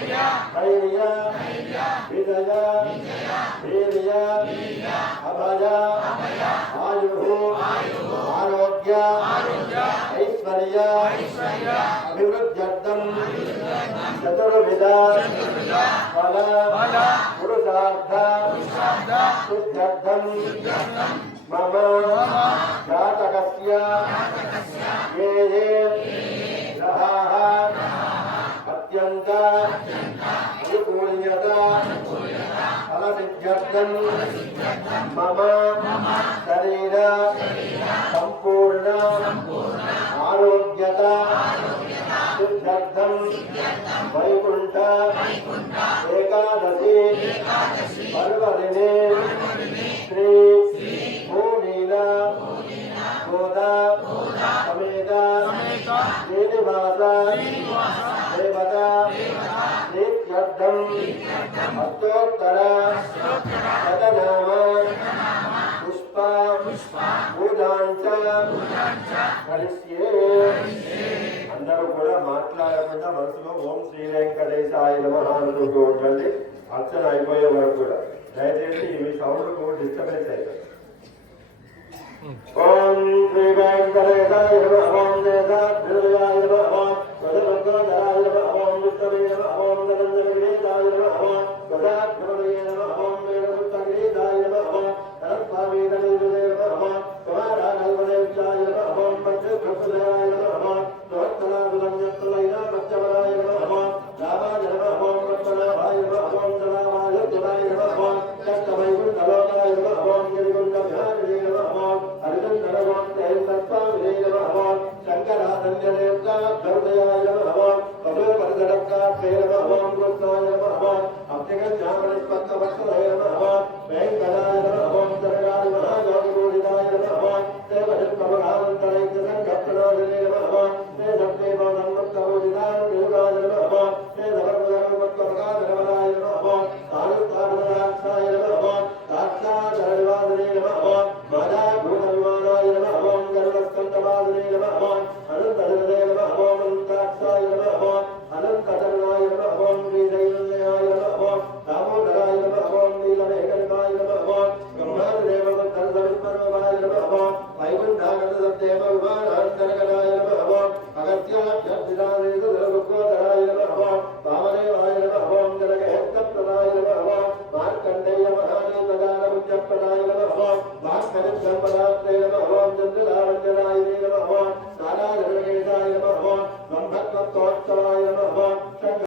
धैर्य विजय वीर्य अभय आयुः आरोग्य ऐश्वर्य अभिवृद्ध्यर्थं चतुर्विध फल पुरुषार्थ सिद्ध्यर्थं मम जातकस्य ये ये ग्रहाः अत्यन्त अनुकूल्यता फलसिद्ध्यर्थं मम शरीर संपूर्ण आरोग्यता सिद्ध्यर्थं वैकुंठ एकादशी पर्वदिने श्री भूनीला गोदा समेत श्रीनिवास देवता नित्यर्थं अष्टोत्तर शतनाम पुष्प पूजांच करिष्ये అందరూ కూడా మాట్లాడకుండా మనసులో ఓం శ్రీ వెంకటేశాయ నమః అనుకుంటూ ఉండండి అర్చన అయిపోయే వరకు కూడా దయచేసి మీ సౌండ్కు డిస్టర్బెన్స్ అవుతుంది ఓం శ్రీ వెంకటేశాయ నమః ఓం దేశాయ నమః ఓం వదవద్వదాయ నమః ఓం విష్ణవే నమః ఓం నందనగిరీశాయ నమః ఓం గదాధవే నమః ఓం వేదపుత్రగిరీశాయ నమః ఓం సరస్వామి నమః ఓం కుమారాయ నమః ఓం పంచకృష్ణాయ నమః ఓం స్తోత్రాదులంజత్తులైన పచ్చవరాయ నమః ఓం రామాయ నమః ఓం పద్మనాభాయ నమః ఓం సలామాయ దురాయ నమః ఓం కష్టమైకుంఠలోకాయ నమః ఓం గిరిగుండభ్యారిణే నమః ఓం హరిచంద్రమోం తేజస్వామినే నమః ఓం శంకరాధన్యదేవతాభ్యుదయాయ నమః ఓం పశుపరిధరకాభ్యే నమః ఓం కృష్ణాయ నమః ఓం అభ్యగజ్ఞామనిష్పత్తవత్సలే నమః ఓం వెంకటాయ నమః ఓం జగదాయ మహాయోగిపూజితాయ నమః ఓం దేవహిత్వమహానంతరైక్య సంఘప్రణాదినే నమః ఓం